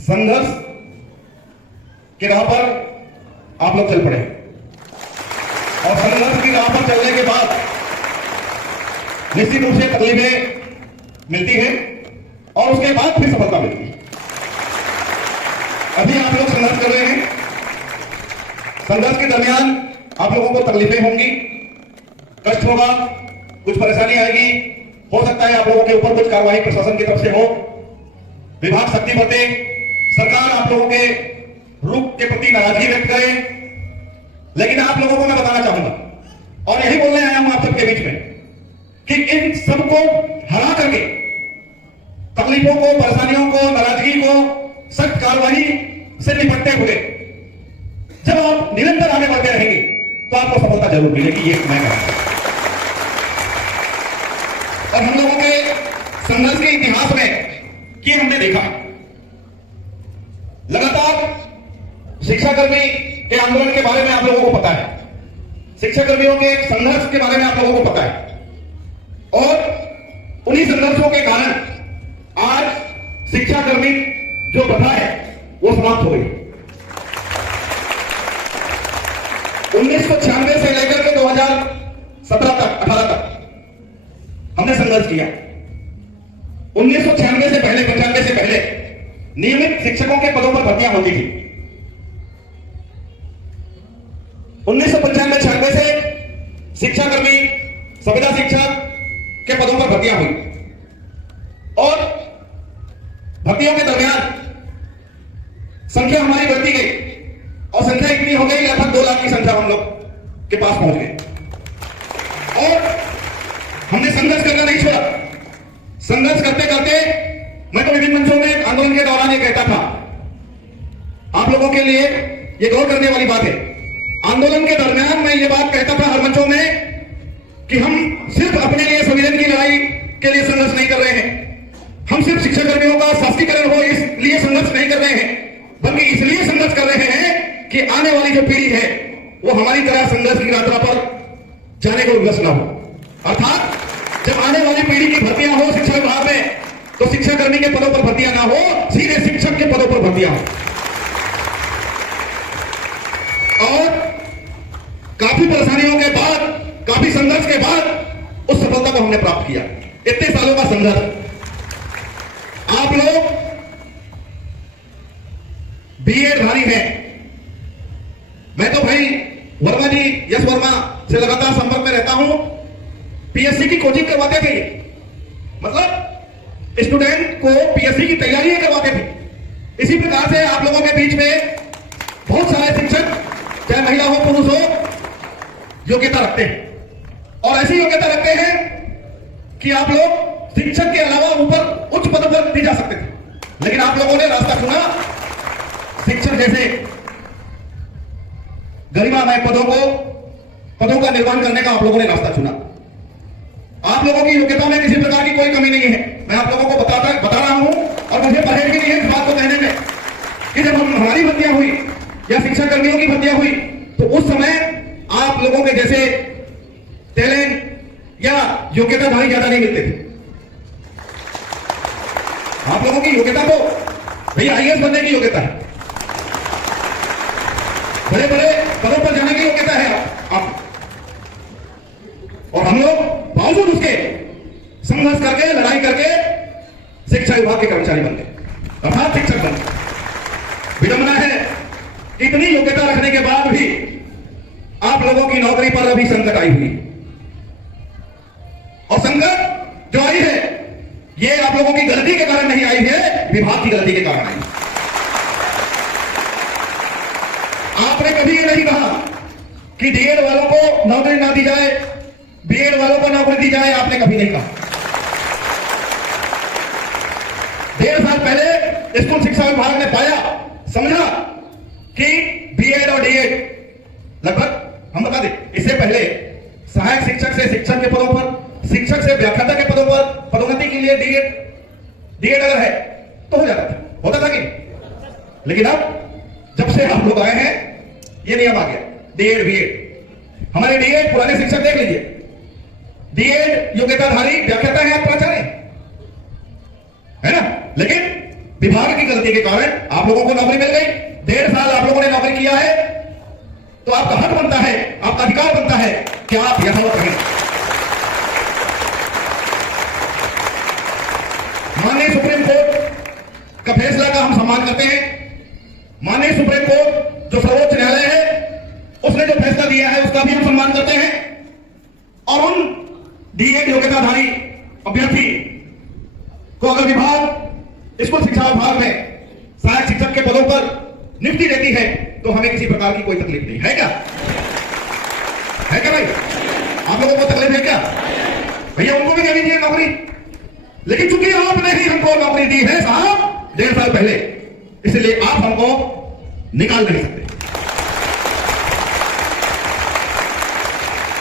संघर्ष की राह पर आप लोग चल पड़े और संघर्ष की राह पर चलने के बाद निश्चित रूप से तकलीफें मिलती हैं और उसके बाद फिर सफलता मिलती है। अभी आप लोग संघर्ष कर रहे हैं। संघर्ष के दरमियान आप लोगों को तकलीफें होंगी, कष्ट होगा, कुछ परेशानी आएगी। हो सकता है आप लोगों के ऊपर कुछ कार्रवाई प्रशासन की तरफ से हो, विभाग शक्ति बरते, सरकार आप लोगों के रुख के प्रति नाराजगी व्यक्त करे। लेकिन आप लोगों को मैं बताना चाहूंगा और यही बोलने आया हूं आप सबके बीच में कि इन सबको हरा करके, तकलीफों को, परेशानियों को, नाराजगी को सख्त कार्रवाई से निपटते हुए जब आप निरंतर आगे बढ़ते रहेंगे तो आपको सफलता जरूर मिलेगी। ये मैं कहूंगा। और हम लोगों के संघर्ष के इतिहास में ये हमने देखा, लगातार शिक्षाकर्मी के आंदोलन के बारे में आप लोगों को पता है, शिक्षाकर्मियों के संघर्ष के बारे में आप लोगों को पता है और उन्हीं संघर्षों के कारण आज शिक्षाकर्मी जो प्रथा है वो समाप्त हो गई। 1996 से लेकर के 2017 तक 18 तक हमने संघर्ष किया। 1996 से पहले, 95 से पहले नियमित शिक्षकों के पदों पर भर्तियां होती थी। 1995-96 से शिक्षाकर्मी, संविदा शिक्षक के पदों पर भर्तियां हुई और भर्तियों के दरमियान संख्या हमारी बढ़ती गई और संख्या इतनी हो गई, लगभग 2 लाख की संख्या हम लोग के पास पहुंच गए। और हमने संघर्ष करना नहीं छोड़ा। संघर्ष करते करते मैं तो विभिन्न मंचों में आंदोलन के दौरान ये कहता था, आप लोगों के लिए ये गौर करने वाली बात है, आंदोलन के दरमियान मैं ये बात कहता था हर मंचों में कि हम सिर्फ अपने लिए संविधान की लड़ाई के लिए संघर्ष नहीं कर रहे हैं, हम सिर्फ शिक्षाकर्मियों का शास्त्रीकरण हो इसलिए संघर्ष नहीं कर रहे हैं, बल्कि इसलिए संघर्ष कर रहे हैं कि आने वाली जो पीढ़ी है वो हमारी तरह संघर्ष की यात्रा पर जाने को विवश न हो। अर्थात जब आने वाली पीढ़ी की भर्तियां हो शिक्षा विभाग में तो शिक्षाकर्मी के पदों पर भर्तियां ना हो, सीधे शिक्षक के पदों पर भर्तियां हो। और काफी परेशानियों के बाद, काफी संघर्ष के बाद उस सफलता को हमने प्राप्त किया। इतने सालों का संघर्ष। आप लोग बीएड धारी हैं। मैं तो भाई वर्मा जी, यश वर्मा से लगातार संपर्क में रहता हूं। पीएससी की कोचिंग करवाते थे, मतलब स्टूडेंट को पीएससी की तैयारी करवाते थे। इसी प्रकार से आप लोगों के बीच में बहुत सारे शिक्षक, चाहे महिला हो पुरुष हो, योग्यता रखते हैं और ऐसी योग्यता रखते हैं कि आप लोग शिक्षक के अलावा ऊपर उच्च पदों पर भी जा सकते थे। लेकिन आप लोगों ने रास्ता चुना शिक्षक जैसे गरिमामय पदों का निर्माण करने का। आप लोगों ने रास्ता चुना। आप लोगों की योग्यता में किसी प्रकार की कोई कमी नहीं है। मैं आप लोगों को बता रहा हूं और मुझे परहेज भी नहीं है इस बात को कहने में कि जब हमारी भर्तियां हुई या शिक्षा कर्मियों की भर्तियां हुई तो उस समय आप लोगों के जैसे टैलेंट या योग्यताधारी ज्यादा नहीं मिलते थे। आप लोगों की योग्यता तो भैया आईएएस बनने की योग्यता है, बड़े बड़े पदों पर जाने की योग्यता है आप। और हम लोग बावजूद उसके संघर्ष करके, लड़ाई करके शिक्षा विभाग के कर्मचारी बन गए, अर्थात शिक्षक बन गए। विडंबना है, इतनी योग्यता रखने के बाद भी आप लोगों की नौकरी पर अभी संकट आई हुई। और संकट जो आई है ये आप लोगों की गलती के कारण नहीं आई है, विभाग की गलती के कारण आई। आपने कभी ये नहीं कहा कि डीएड वालों को नौकरी ना दी जाए, बीएड वालों को नौकरी दी जाए, आपने कभी नहीं कहा। 1.5 साल पहले स्कूल शिक्षा विभाग ने पाया, समझा कि बीएड और डीएड लगभग, हम बता दें, इससे पहले सहायक शिक्षक से शिक्षक के पदों पर, शिक्षक से व्याख्याता के पदों पर पदोन्नति के लिए डीएड अगर है तो हो जाता था, होता था कि। लेकिन अब जब से आप लोग आए हैं ये नियम आ गया, डीएड बीएड। हमारे डीएड पुराने शिक्षक देख लीजिए, डीएड योग्यताधारी व्याख्याता है, आप प्राचार्य है ना, लेकिन विभाग की गलती के कारण आप लोगों को नौकरी मिल गई। 1.5 साल आप लोगों ने नौकरी किया है, तो आपका हक बनता है, आपका अधिकार बनता है कि आप यथावत रहें। माननीय सुप्रीम कोर्ट का फैसला का हम सम्मान करते हैं। माननीय सुप्रीम कोर्ट जो सर्वोच्च न्यायालय है, उसने जो फैसला दिया है उसका भी हम सम्मान करते हैं। और उन डीएड योग्यताधारी अभ्यर्थी को अगर विभाग स्कूल शिक्षा विभाग में सहायक शिक्षक के पदों पर नियुक्ति देती है तो हमें किसी प्रकार की कोई तकलीफ नहीं है। क्या है क्या भाई? आप लोगों को तकलीफ है क्या? भैया उनको भी देनी चाहिए नौकरी, लेकिन चूंकि आपने ही हमको नौकरी दी है साहब 1.5 साल पहले, इसलिए आप हमको निकाल नहीं सकते।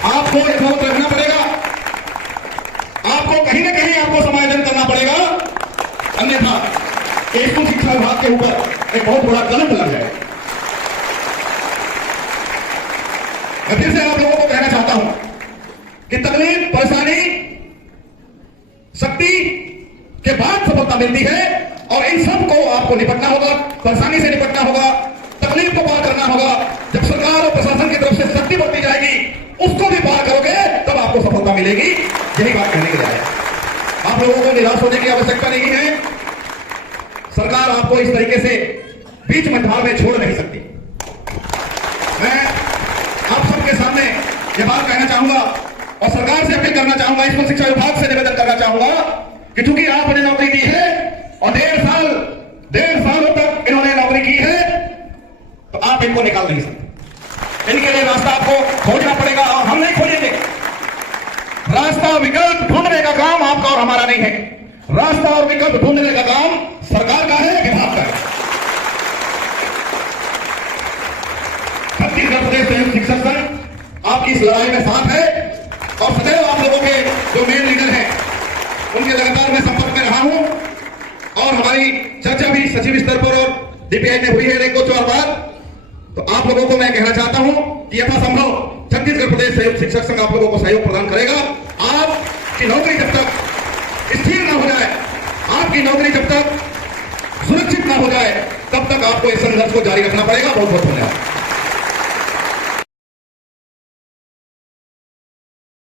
आपको यथावत रखना पड़ेगा, आपको कहीं ना कहीं आपको समायोजन करना पड़ेगा, अन्यथा स्कूल शिक्षा विभाग के ऊपर एक बहुत बड़ा कलंक लग जाएगा। मैं फिर से आप लोगों को कहना चाहता हूं कि तकलीफ, परेशानी, शक्ति के बाद सफलता मिलती है, और इन सब को आपको निपटना होगा, परेशानी से निपटना होगा, तकलीफ को पार करना होगा। जब सरकार और प्रशासन की तरफ से शक्ति बढ़ती जाएगी, उसको भी पार करोगे तब आपको सफलता मिलेगी। यही बात कहने के लिए आया। आप लोगों को निराश होने की आवश्यकता नहीं है। सरकार आपको इस तरीके से बीच मझधार में छोड़ नहीं सकती। मैं आप सबके सामने यह बात कहना चाहूंगा और सरकार से अपील करना चाहूंगा, स्कूल शिक्षा विभाग से निवेदन करना चाहूंगा कि चूंकि आपने नौकरी दी है और 1.5 सालों तक इन्होंने नौकरी की है, तो आप इनको निकाल नहीं सकते। इनके लिए रास्ता आपको खोजना पड़ेगा, और हम नहीं खोजेंगे। रास्ता विकल्प ढूंढने का काम आपका और हमारा नहीं है। रास्ता और विकल्प ढूंढने का काम सरकार का है, विभाग का है। छत्तीसगढ़ प्रदेश संयुक्त शिक्षक संघ आपकी इस लड़ाई में साथ है, और सदैव आप लोगों के जो मेन लीडर हैं उनके लगातार मैं संपर्क में रहा हूं, और हमारी चर्चा भी सचिव स्तर पर और डीपीआई में हुई है 1-2 बार। तो आप लोगों को मैं कहना चाहता हूं कि यथासंभव छत्तीसगढ़ प्रदेश संयुक्त शिक्षक संघ आप लोगों को सहयोग प्रदान करेगा। आपकी नौकरी जब तक स्थिर ना हो जाए, आपकी नौकरी जब तक सुरक्षित ना हो जाए, तब तक आपको इस संघर्ष को जारी रखना पड़ेगा। बहुत बहुत धन्यवाद।